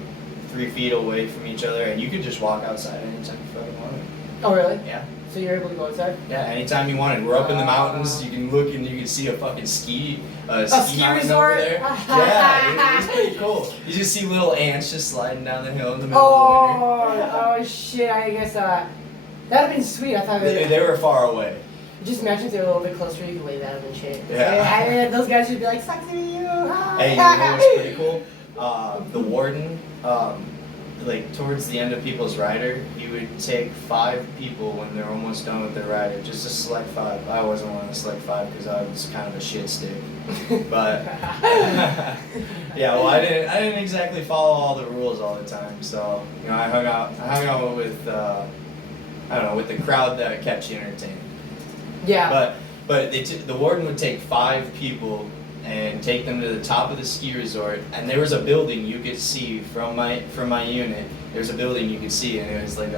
feet away from each other, and you could just walk outside anytime you fucking wanted. Oh really? Yeah. So you're able to go outside? Yeah, anytime you wanted. We're up in the mountains. You can look and you can see a fucking ski ski mountain resort? over there. Yeah, it's pretty cool. You just see little ants just sliding down the hill in the middle of winter. Oh shit! I guess that'd have been sweet. I thought They were far away. Just imagine if they were a little bit closer, you could wave at them and shit. Yeah. Those guys would be like, "Sucks to be you." Hey, you know what's pretty cool? The warden, like towards the end of people's rider, he would take 5 people when they're almost done with their rider, just to select 5. I wasn't one to select 5 because I was kind of a shit stick. But yeah, well, I didn't exactly follow all the rules all the time. So you know, I hung out with I don't know, with the crowd that kept you entertained. Yeah. But the warden would take 5 people and take them to the top of the ski resort, and there was a building you could see from my unit. There was a building you could see, and I think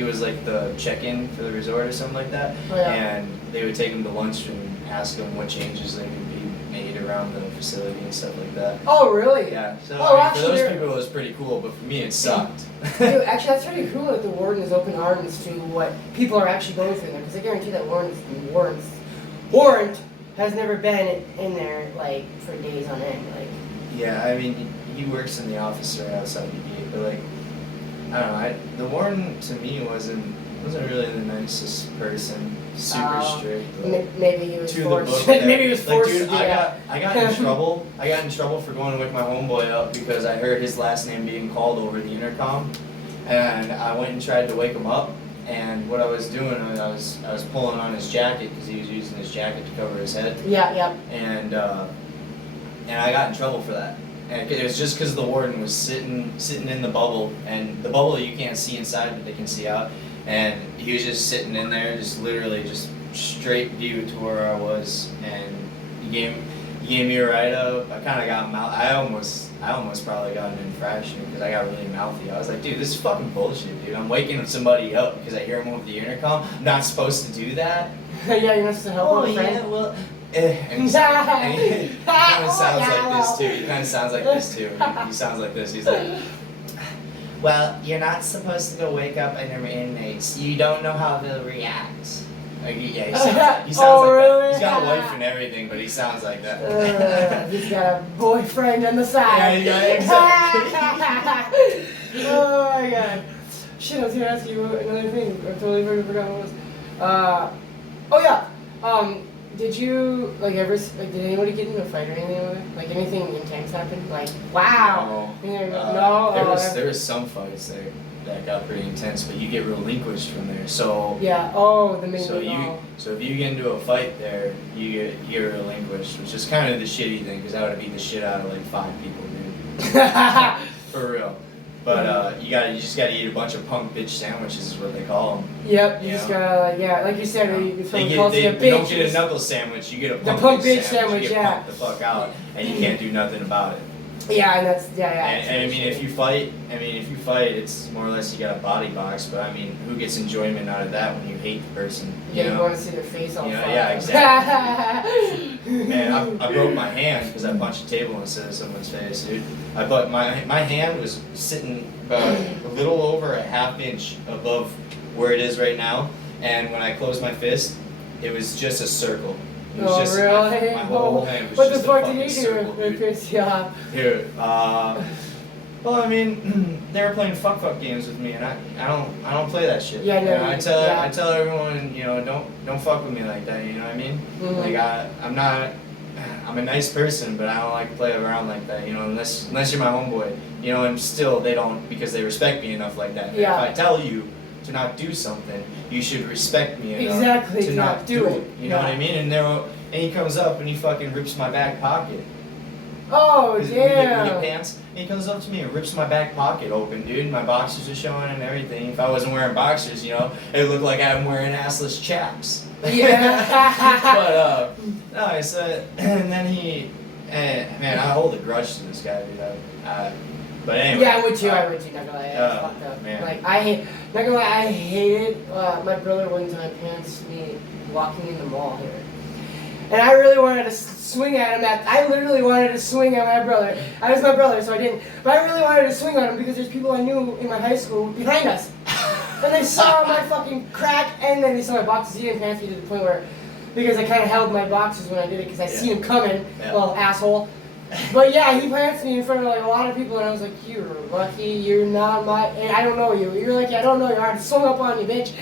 it was like the check-in for the resort or something like that. Oh, yeah. And they would take them to lunch and ask them what changes they could be made around the facility and stuff like that. Oh really? Yeah. So Oh, I mean, actually, for those people it was pretty cool, but for me it sucked. Dude, actually, that's pretty cool that the warden is open arms to what people are actually going through there, because I guarantee that warrant has never been in there like for days on end. Like. Yeah, I mean, he works in the office right outside the gate, but like, I don't know. The warden to me wasn't really the nicest person. Super strict. Like, maybe he was to forced. the book. Maybe he was forced dude, to do that. I got in trouble. I got in trouble for going to wake my homeboy up because I heard his last name being called over the intercom, and I went and tried to wake him up. And what I was doing, I was pulling on his jacket because he was using his jacket to cover his head. Yeah. And I got in trouble for that. And it was just because the warden was sitting in the bubble, and the bubble you can't see inside, but they can see out. And he was just sitting in there, just literally just straight view to where I was, and he gave me a ride up. I kind of got I almost probably got an infraction because I got really mouthy. I was like, dude, this is fucking bullshit, dude. I'm waking somebody up because I hear him over the intercom. I'm not supposed to do that. Yeah, you're not supposed to help a friend. Yeah, well. And he kind of sounds like this too. He kind of sounds like this too. He sounds like this. He's like, well, you're not supposed to go wake up your inmates. You don't know how they'll react. Like, yeah, he sounds like really? that. He's got a wife and everything, but he sounds like that. He's got a boyfriend on the side. Yeah, exactly. Oh my god. Shit, I was gonna ask you another thing. I totally forgot what it was. Oh yeah. Did you did anybody get into a fight or anything with it? Like anything intense happen? Like wow. No. There was some fights there that got pretty intense, but you get relinquished from there. So yeah. Oh, the main. So if you get into a fight there, you get relinquished, which is kind of the shitty thing because I would have beat the shit out of like 5 people, dude. For real. But you just gotta eat a bunch of punk bitch sandwiches is what they call them. Yep, you just gotta like you said, you don't get a knuckle sandwich, you get a punk bitch sandwich. You get punked the fuck out, and you can't do nothing about it. Yeah, and that's And I mean, if you fight, it's more or less you got a body box. But I mean, who gets enjoyment out of that when you hate the person? You want to see their face on fire. Yeah, exactly. Man, I broke my hand because I punched a table instead of someone's face, dude. My hand was sitting about a little over a ½ inch above where it is right now, and when I closed my fist, it was just a circle. It was just really? My whole hand was what just the fuck a did you circle, do? Piss you off? Dude, well, I mean, they were playing fuck games with me, and I don't play that shit. Yeah, no. I tell everyone, don't fuck with me like that. You know what I mean? Mm-hmm. Like I'm a nice person, but I don't like to play around like that. Unless you're my homeboy. And still they don't because they respect me enough like that. Yeah. If I tell you to not do something, you should respect me enough to not do it. You know what I mean? And he comes up and he fucking rips my back pocket. Oh, 'Cause we get damn. pants. And he comes up to me and rips my back pocket open, dude. My boxers are showing and everything. If I wasn't wearing boxers, you know, it looked like I'm wearing assless chaps. Yeah. But no, I said, and then man, I hold a grudge to this guy, dude. But anyway. Yeah, I would too. Not gonna lie, it's fucked up. Man. Like not gonna lie, I hated. My brother one time pantsed me walking in the mall here, and I really wanted to swing at him. I literally wanted to swing at my brother. I was my brother, so I didn't. But I really wanted to swing at him because there's people I knew in my high school behind us, and they saw my fucking crack, and then they saw my boxers. He didn't pants me to the point where, because I kind of held my boxers when I did it because I seen him coming, little asshole. But yeah, he plants me in front of like a lot of people, and I was like, "You're lucky, you're not my." And I don't know you. You're lucky, I don't know you. I already swung up on you, bitch.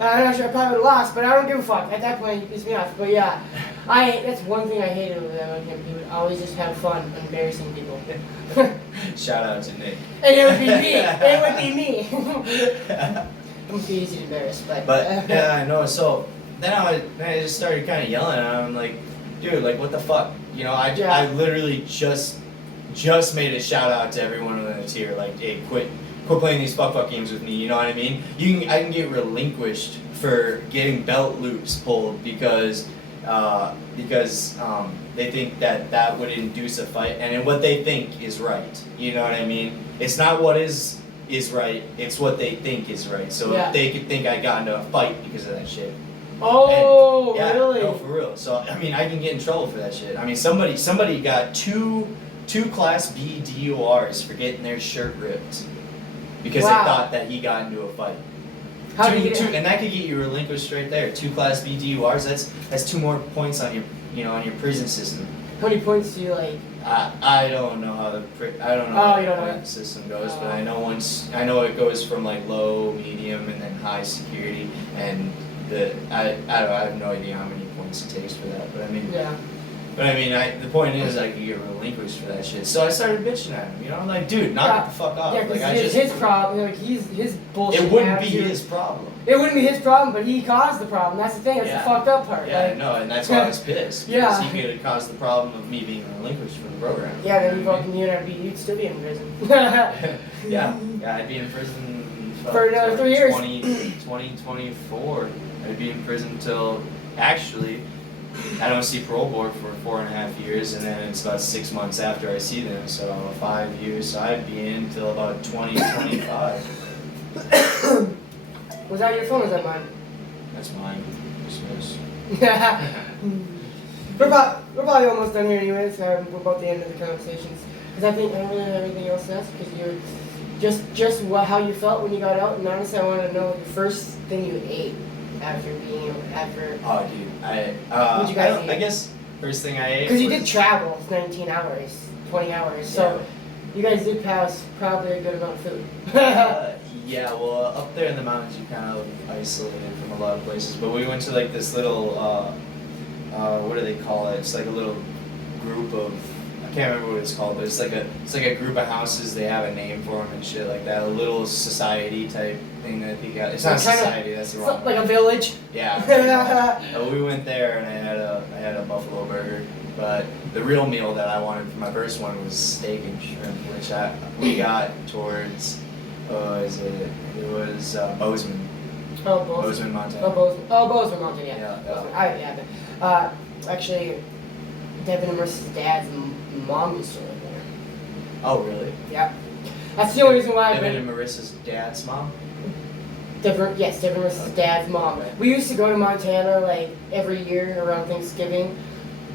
I'm not sure I probably would have lost, but I don't give a fuck. At that point, he pissed me off. But yeah, that's one thing I hated with him. He would always just have fun embarrassing people. Shout out to Nick. And it would be me. It would be me. I'm too easy to embarrass, but. Yeah, I know. So then I just started kind of yelling at him, like, dude, like, what the fuck? You know, I literally just made a shout out to everyone in the tier, like, hey, quit playing these fuck games with me. You know what I mean? I can get relinquished for getting belt loops pulled because they think that would induce a fight, and what they think is right. You know what I mean? It's not what is right; it's what they think is right. So if they could think I got into a fight because of that shit. Oh, and, really? No, for real. So I mean, I can get in trouble for that shit. I mean, somebody got two Class B DURs for getting their shirt ripped because they thought that he got into a fight. How did you get it? And that could get you relinquished right there. 2 Class B DURs. That's 2 more points on your prison system. How many points do you like? I don't know how how the point system goes, but I know it goes from like low, medium, and then high security, and I have no idea how many points it takes for that. But I mean, the point is I could get relinquished for that shit. So I started bitching at him, you know, like, dude, knock it the fuck off. Yeah, because his problem, like his bullshit. It wouldn't be his problem. It wouldn't be his problem, but he caused the problem. That's the thing. That's the fucked up part. Yeah, no, and that's why I was pissed. Yeah. Because he could have caused the problem of me being relinquished from the program. Yeah, then you'd still be in prison. yeah, I'd be in prison for another 3 years. 2024. I'd be in prison till, actually, I don't see parole board for 4.5 years, and then it's about 6 months after I see them, so 5 years. So I'd be in till about 2025. Was that your phone or was that mine? That's mine. Dismiss. We're probably almost done here anyways. We're about the end of the conversations. Because I think I don't really have anything else to ask, because you're just how you felt when you got out, and honestly I want to know the first thing you ate after. Oh, dude, what'd you guys eat? I guess first thing I ate. Because you did travel 19 hours, 20 hours, so you guys did pass probably a good amount of food. Yeah, well, up there in the mountains, you kind of isolated from a lot of places. But we went to like this little, what do they call it? It's like a little group of, I can't remember what it's called, but it's like a group of houses. They have a name for them and shit like that. A little society type thing that they got. It's not a society. That's the wrong. Like a village. Yeah. We went there and I had a buffalo burger. But the real meal that I wanted for my first one was steak and shrimp, which we got towards. It was Bozeman. Oh, Bozeman, Montana. Bozeman, Montana, yeah. Actually, Devin and Marissa's dad's mom used to live there. Oh, really? Yeah. That's the only reason why Devin and Marissa's dad's mom? Devin and Marissa's dad's mom. We used to go to Montana like every year around Thanksgiving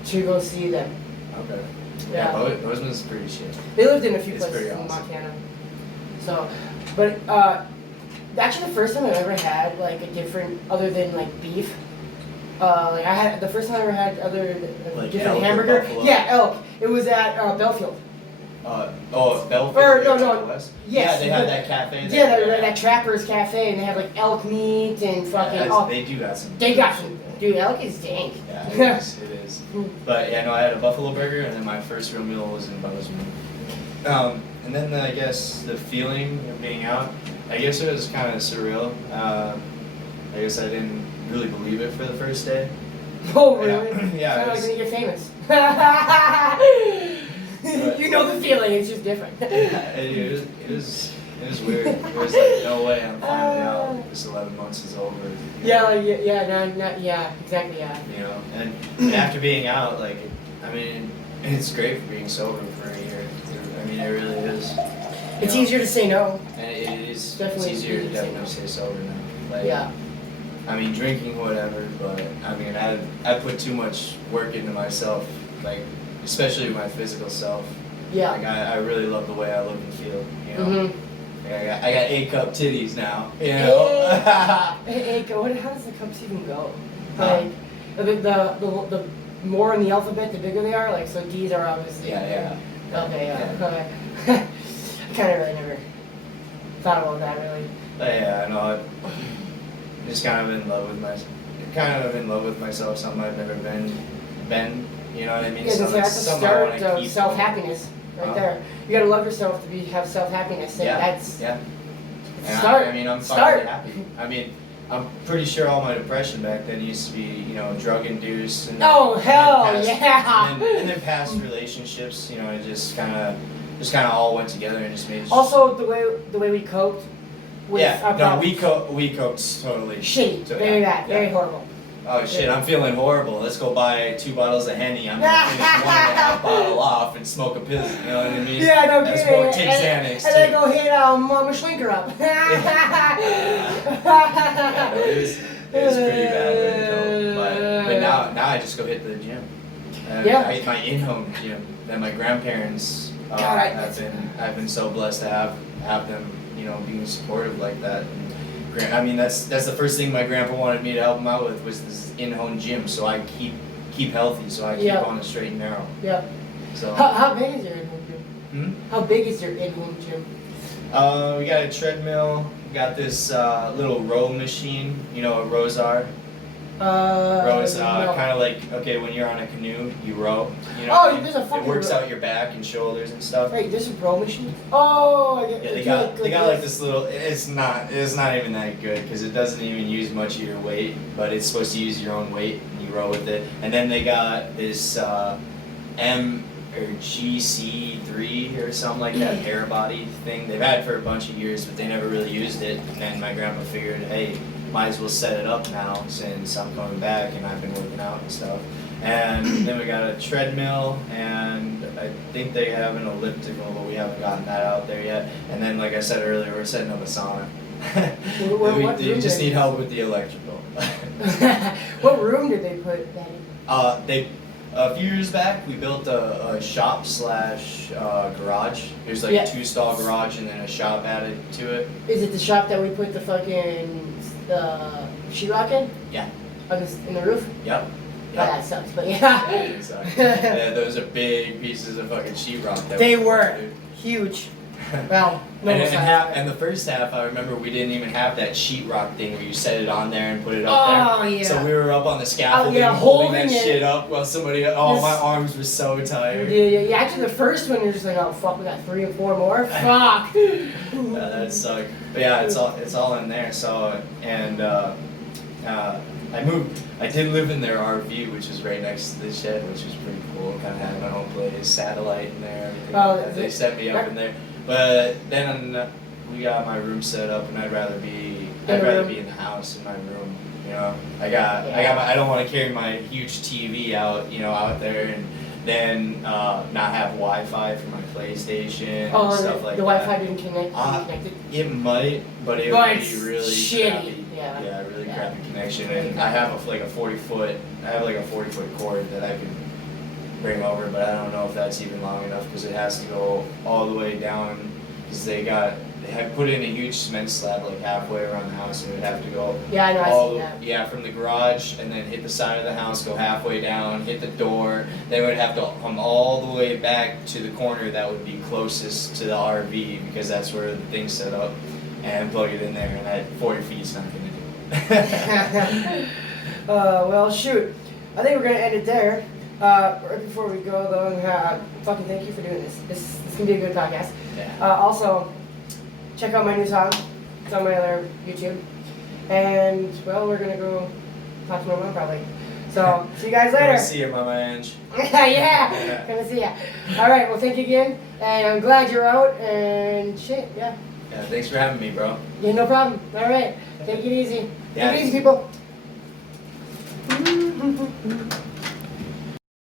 to go see them. Okay. Yeah. Bozeman's pretty shit. They lived in a few places pretty in awesome. Montana. So, but actually the first time I ever had like a different, other than like beef, like I had the first time I ever had other Like different elk or hamburger. buffalo? Yeah, elk. It was at Belfield. Belfield. Or no. West? Yes. Yeah, they have that cafe. Yeah, that Trapper's Cafe, and they have like elk meat and fucking. They do got some. They got some. Dude, elk is dank. Yeah, it is. But yeah, no, I had a buffalo burger, and then my first real meal was in Bozeman. And then I guess the feeling of being out, I guess it was kind of surreal. I guess I didn't really believe it for the first day. Oh, really? Yeah. Sounds like when you get famous. You know the feeling. It's just different. Yeah, it was weird. It was like, no way, I'm finally out. This 11 months is over. Yeah, like, yeah, exactly, yeah. You know, and after being out, like, I mean, it's great for being sober for a year. I mean, it really is. It's easier to say no. And it is. Definitely it's easier to easier to say definitely no. stay sober now. Like, Yeah. I mean, drinking, whatever, but I mean, I put too much work into myself, like, especially my physical self. Yeah. Like, I really love the way I look and feel, you know? Mm-hmm. Like, I got A-cup titties now, you know? Hey, how does the cups even go? Like, the more in the alphabet, the bigger they are. Like, so D's are obviously. Yeah. Okay, yeah. I kind of really never thought about that really. Yeah, I know. Just kind of in love with myself. Something I've never been. You know what I mean? Yeah, that's the Something I start wanna of keep self-happiness, right there. You gotta love yourself to have self-happiness. Yeah. That's Yeah. it's And start. I mean, I'm Start. finally happy. I mean, I'm pretty sure all my depression back then used to be, you know, drug induced. And Oh hell and then yeah! and then past relationships, you know, it just kind of all went together and just made. Also, the way we coped with our problems. we coped totally. Shitty. So, Very yeah, bad. Very yeah. horrible. Oh shit, I'm feeling horrible. Let's go buy 2 bottles of Henny. I'm gonna finish 1.5 bottle off and smoke a pill. You know what I mean? Yeah, no Let's kidding. go take Xanax. And then go hit Mama Schlinker up. Yeah, no, it was pretty bad way to go. But now I just go hit the gym. And Yeah. I hit my in-home gym that my grandparents God, I've been so blessed to have them, you know, being supportive like that. And I mean, that's the first thing my grandpa wanted me to help him out with was this in-home gym, so I keep healthy, so I keep Yeah. on the straight and narrow. Yeah. So. How big is your in-home gym? Hmm? How big is your in-home gym? We got a treadmill. We got this little row machine. You know what rows are? Rows, No. kind of like, okay, when you're on a canoe, you row. You know Oh, what I mean? there's a fucking It works row. out your back and shoulders and stuff. Wait, there's a row machine? Oh, I get Yeah, it. they got like this little. It's not even that good because it doesn't even use much of your weight, but it's supposed to use your own weight and you row with it. And then they got this M or GC3 or something like that air body thing. They've had it for a bunch of years, but they never really used it. And then my grandpa figured, hey, might as well set it up now since I'm coming back and I've been working out and stuff. And then we got a treadmill, and I think they have an elliptical, but we haven't gotten that out there yet. And then, like I said earlier, we're setting up a sauna. What we room just did- need help with the electrical. What room did they put that in? A few years back, we built a shop slash garage. There's like Yeah. a 2-stall garage and then a shop added to it. Is it the shop that we put the fucking sheetrock in? Yeah. In the roof? Yep. Oh, that sucks, but yeah. Exactly. Yeah, those are big pieces of fucking sheetrock. They we were built, dude. huge. Well, no and the first half, I remember we didn't even have that sheetrock thing where you set it on there and put it up Oh, there. yeah. So we were up on the scaffolding, yeah, holding that holding it. shit up while somebody. Oh, Yes. my arms were so tired. Yeah. After the first one, you're just like, oh fuck, we got 3 or 4 more. Fuck. Yeah, that sucked. But yeah, it's all in there. So I did live in their RV, which is right next to the shed, which was pretty cool. Kind of had my own place, satellite in there, everything. Oh, like that. They set me up in there. But then we got my room set up, and I'd rather be in the house in my room. You know, I don't want to carry my huge TV out, you know, out there and then not have Wi-Fi for my PlayStation and stuff like the that. Wi-Fi didn't connect. It might, but it But would it's be really shitty. crappy. Yeah. Really Yeah. crappy connection. And I have a 40-foot cord that I can bring over, but I don't know if that's even long enough because it has to go all the way down because they had put in a huge cement slab like halfway around the house and it would have to go Yeah, I know. I see that. yeah, from the garage and then hit the side of the house, go halfway down, hit the door, then would have to come all the way back to the corner that would be closest to the RV because that's where the thing's set up and plug it in there and that 40 feet's not gonna do it. Well, shoot. I think we're gonna end it there. Right before we go, though, fucking thank you for doing this. This can be a good podcast. Yeah. Also, check out my new song. It's on my other YouTube. And, well, we're gonna go talk to my mom probably. So, see you guys Come later. see you, Mama Ange. Yeah, come see ya. All right, well, thank you again, and I'm glad you're out. And shit, yeah. Yeah, thanks for having me, bro. Yeah, no problem. All right, take it easy. Yeah. Take it easy, people.